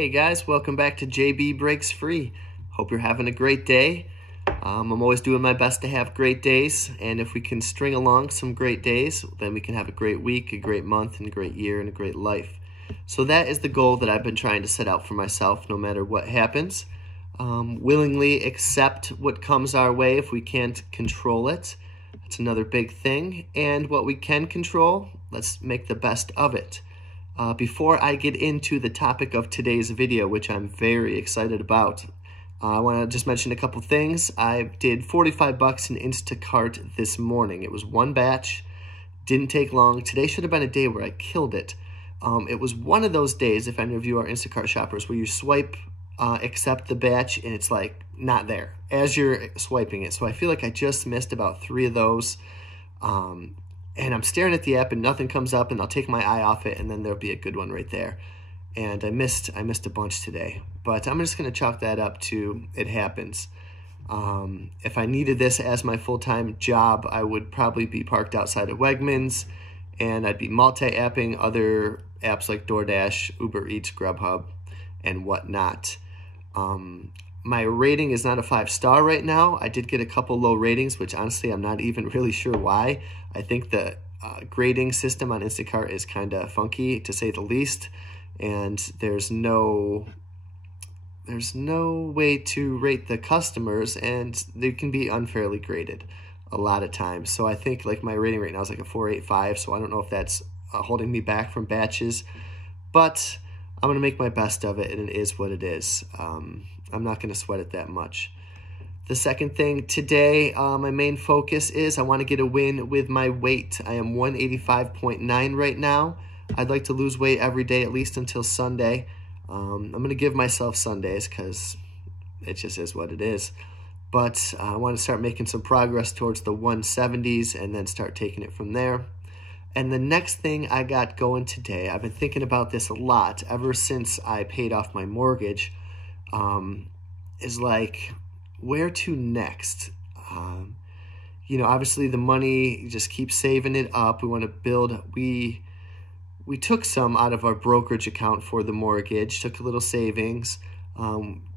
Hey guys, welcome back to JB Breaks Free. Hope you're having a great day. I'm always doing my best to have great days, and if we can string along some great days, then we can have a great week, a great month, and a great year, and a great life. So that is the goal that I've been trying to set out for myself no matter what happens. Willingly accept what comes our way if we can't control it. That's another big thing. And what we can control, let's make the best of it. Before I get into the topic of today's video, which I'm very excited about, I want to just mention a couple things. I did 45 bucks in Instacart this morning. It was one batch, didn't take long. Today should have been a day where I killed it. It was one of those days, if any of you are Instacart shoppers, where you swipe, accept the batch, and it's like not there as you're swiping it. So I feel like I just missed about 3 of those. And I'm staring at the app and nothing comes up, and I'll take my eye off it, and then there'll be a good one right there. And I missed a bunch today, but I'm just going to chalk that up to it happens. If I needed this as my full-time job, I would probably be parked outside of Wegmans, and I'd be multi-apping other apps like DoorDash, Uber Eats, Grubhub, and whatnot. My rating is not a 5-star right now. I did get a couple low ratings, which honestly I'm not even really sure why. I think the grading system on Instacart is kind of funky, to say the least, and there's no way to rate the customers, and they can be unfairly graded a lot of times. So I think like my rating right now is like a 4.85, so I don't know if that's holding me back from batches, but I'm going to make my best of it, and it is what it is. I'm not going to sweat it that much. The second thing today, my main focus is I want to get a win with my weight. I am 185.9 right now. I'd like to lose weight every day, at least until Sunday. I'm going to give myself Sundays because it just is what it is. But I want to start making some progress towards the 170s and then start taking it from there. And the next thing I got going today, I've been thinking about this a lot ever since I paid off my mortgage, is like, where to next? Obviously the money, you just keep saving it up. We want to build. We took some out of our brokerage account for the mortgage, took a little savings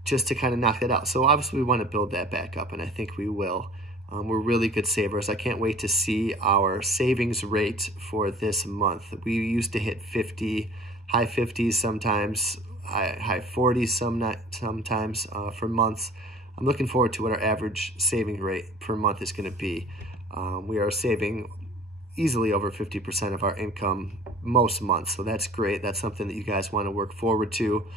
just to kind of knock that out. So obviously we want to build that back up, and I think we will. We're really good savers. I can't wait to see our savings rate for this month. We used to hit 50, high 50s sometimes, high 40s sometimes for months. I'm looking forward to what our average saving rate per month is going to be. We are saving easily over 50% of our income most months, so that's great. That's something that you guys want to work forward to.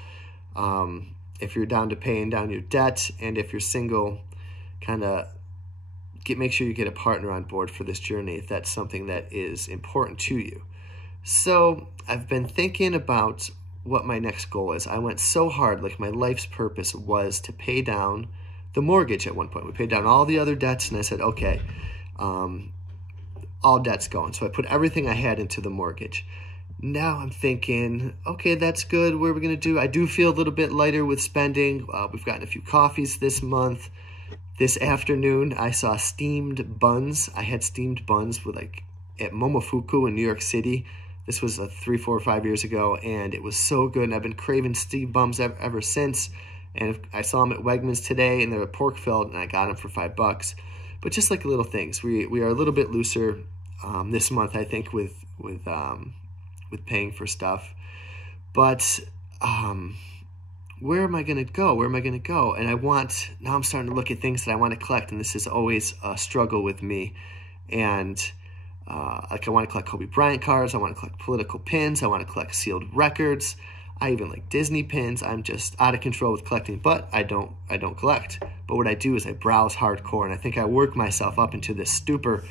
If you're down to paying down your debt, and if you're single, kind of make sure you get a partner on board for this journey if that's something that is important to you. So I've been thinking about what my next goal is. I went so hard, like my life's purpose was to pay down the mortgage at one point. We paid down all the other debts, and I said, okay, all debt's going. So I put everything I had into the mortgage. Now I'm thinking, okay, that's good. What are we going to do? I do feel a little bit lighter with spending. We've gotten a few coffees this month. This afternoon, I saw steamed buns. I had steamed buns at Momofuku in New York City. This was 3, 4, 5 years ago, and it was so good. And I've been craving steamed buns ever since. And I saw them at Wegmans today, and they were pork filled, and I got them for $5. But just like little things, we are a little bit looser this month, I think, with paying for stuff. But where am I going to go? Where am I going to go? And now I'm starting to look at things that I want to collect, and this is always a struggle with me. And I want to collect Kobe Bryant cards. I want to collect political pins. I want to collect sealed records. I even like Disney pins. I'm just out of control with collecting, but I don't collect. But what I do is I browse hardcore, and I think I work myself up into this stupor,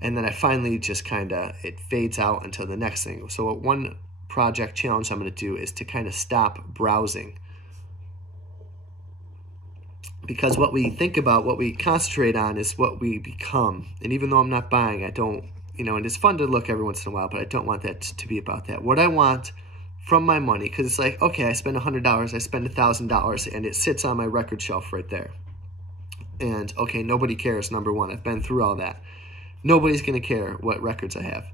and then I finally just it fades out until the next thing. So one project challenge I'm going to do is to kind of stop browsing. Because what we think about, what we concentrate on is what we become. And even though I'm not buying, I don't, and it's fun to look every once in a while, but I don't want that to be about that. What I want from my money, because it's like, okay, I spend $100, I spend $1,000, and it sits on my record shelf right there. And, okay, nobody cares, number one. I've been through all that. Nobody's going to care what records I have.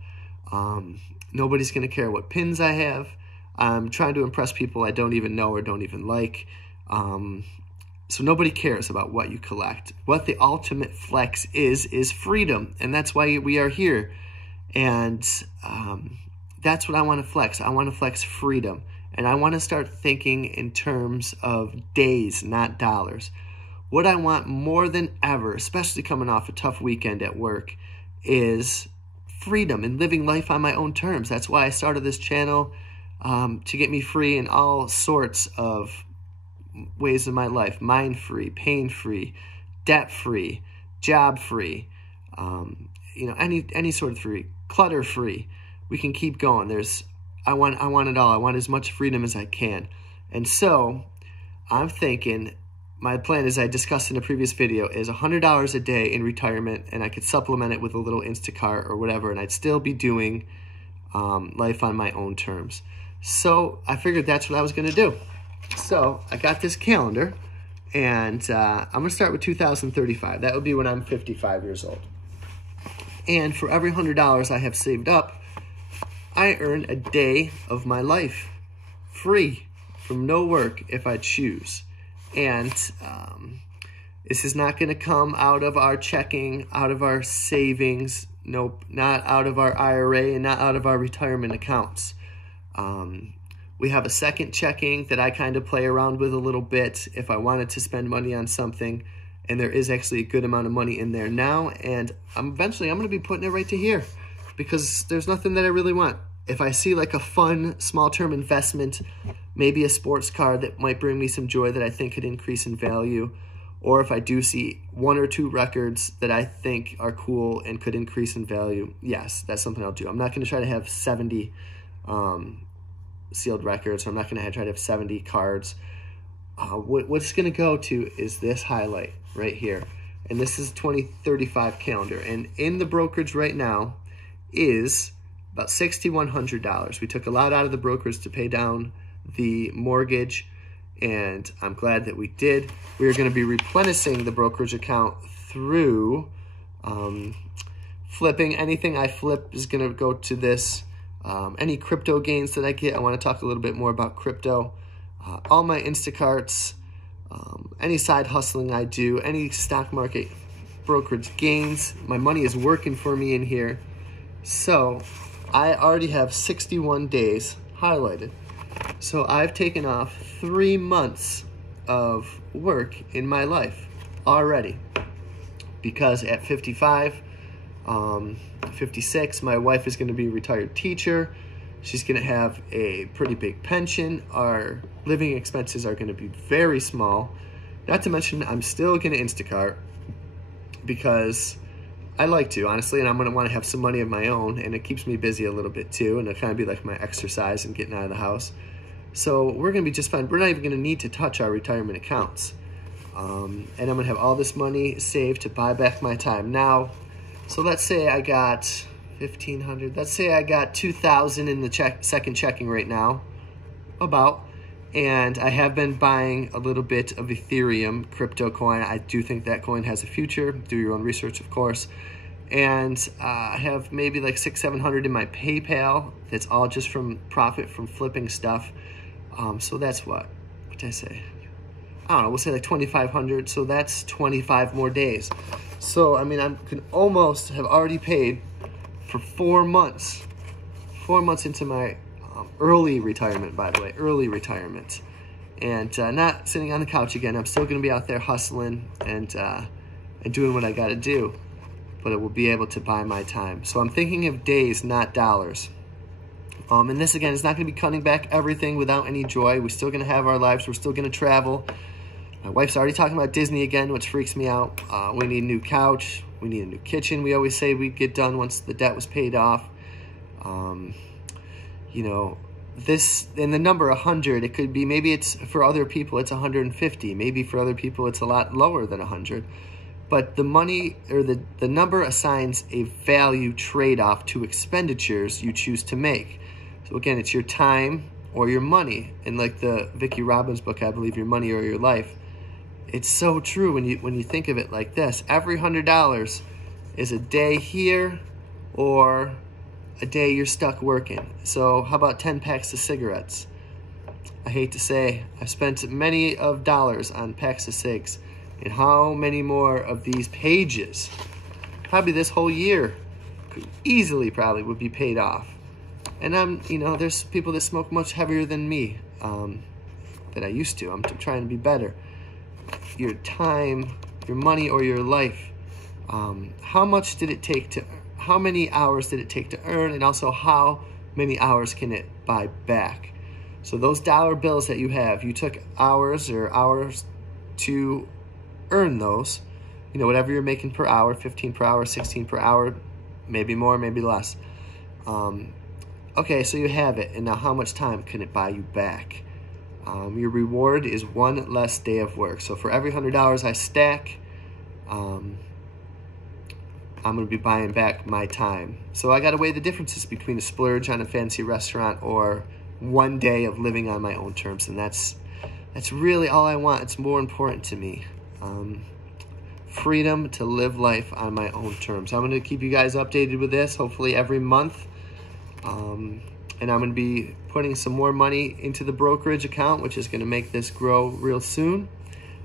Nobody's going to care what pins I have. I'm trying to impress people I don't even know or don't even like. So nobody cares about what you collect. What the ultimate flex is freedom. And that's why we are here. And that's what I want to flex. I want to flex freedom. And I want to start thinking in terms of days, not dollars. What I want more than ever, especially coming off a tough weekend at work, is freedom and living life on my own terms. That's why I started this channel, to get me free in all sorts of ways of my life. Mind-free, pain-free, debt-free, job-free, any sort of free, clutter-free. We can keep going. I want it all. I want as much freedom as I can. And so I'm thinking, my plan, as I discussed in a previous video, is $100 a day in retirement, and I could supplement it with a little Instacart or whatever, and I'd still be doing life on my own terms. So I figured that's what I was going to do. So I got this calendar, and I'm going to start with 2035. That would be when I'm 55 years old. And for every $100 I have saved up, I earn a day of my life free from no work if I choose. And this is not going to come out of our checking, out of our savings. Nope, not out of our IRA and not out of our retirement accounts. We have a second checking that I kind of play around with a little bit if I wanted to spend money on something. And there is actually a good amount of money in there now. And eventually I'm going to be putting it right to here because there's nothing that I really want. If I see like a fun small-term investment, maybe a sports car that might bring me some joy that I think could increase in value, or if I do see 1 or 2 records that I think are cool and could increase in value, yes, that's something I'll do. I'm not going to try to have 70 sealed records. I'm not going to try to have 70 cards. What's going to go to is this highlight right here. And this is 2035 calendar. And in the brokerage right now is about $6,100. We took a lot out of the brokerage to pay down the mortgage, and I'm glad that we did. We are going to be replenishing the brokerage account through flipping. Anything I flip is going to go to this. Any crypto gains that I get, I want to talk a little bit more about crypto. All my Instacarts, any side hustling I do, any stock market brokerage gains, my money is working for me in here. So I already have 61 days highlighted. So I've taken off 3 months of work in my life already. Because at 55, 56, my wife is going to be a retired teacher. She's going to have a pretty big pension. Our living expenses are going to be very small. Not to mention, I'm still going to Instacart because I like to, honestly, and I'm going to want to have some money of my own, and it keeps me busy a little bit too, and it'll kind of be like my exercise and getting out of the house. So we're going to be just fine. We're not even going to need to touch our retirement accounts. And I'm going to have all this money saved to buy back my time. Now, so let's say I got $1,500. Let's say I got $2,000 in the second checking right now, and I have been buying a little bit of Ethereum crypto coin. I do think that coin has a future. Do your own research, of course. And I have maybe like $600-700 in my PayPal. That's all just from profit from flipping stuff. So that's what did I say? I don't know. We'll say like $2,500. So that's 25 more days. So I mean, I could almost have already paid for 4 months. 4 months into my early retirement, by the way, early retirement, and not sitting on the couch again. I'm still going to be out there hustling and doing what I got to do, but it will be able to buy my time. So I'm thinking of days, not dollars. And this, again, is not going to be cutting back everything without any joy. We're still going to have our lives. We're still going to travel. My wife's already talking about Disney again, which freaks me out. We need a new couch. We need a new kitchen. We always say we'd get done once the debt was paid off. You know, this, and the number 100, it could be, maybe it's, for other people, it's 150. Maybe for other people, it's a lot lower than 100. But the money, or the number assigns a value trade-off to expenditures you choose to make. So again, it's your time or your money. And like the Vicki Robbins book, I believe, Your Money or Your Life. It's so true when you think of it like this. Every $100 is a day here or a day you're stuck working. So how about 10 packs of cigarettes? I hate to say, I've spent many of dollars on packs of cigs, and how many more of these pages, probably this whole year, could easily probably would be paid off. And there's people that smoke much heavier than me, that I used to. I'm trying to be better. Your time, your money, or your life, how many hours did it take to earn, and also how many hours can it buy back? So those dollar bills that you have, you took hours to earn those, whatever you're making per hour, 15 per hour, 16 per hour, maybe more, maybe less. Okay, so you have it, and now how much time can it buy you back? Your reward is one less day of work. So for every $100 I stack, I'm going to be buying back my time. So I got to weigh the differences between a splurge on a fancy restaurant or one day of living on my own terms. And that's really all I want. It's more important to me. Freedom to live life on my own terms. I'm going to keep you guys updated with this, hopefully every month. And I'm going to be putting some more money into the brokerage account, which is going to make this grow real soon.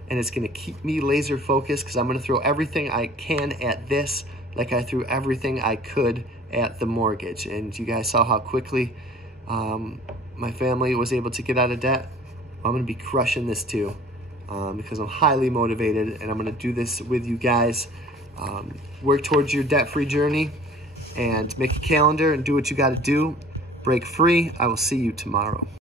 And it's going to keep me laser focused, because I'm going to throw everything I can at this like I threw everything I could at the mortgage. And you guys saw how quickly my family was able to get out of debt. I'm going to be crushing this too, because I'm highly motivated, and I'm going to do this with you guys. Work towards your debt-free journey, and make a calendar and do what you got to do. Break free. I will see you tomorrow.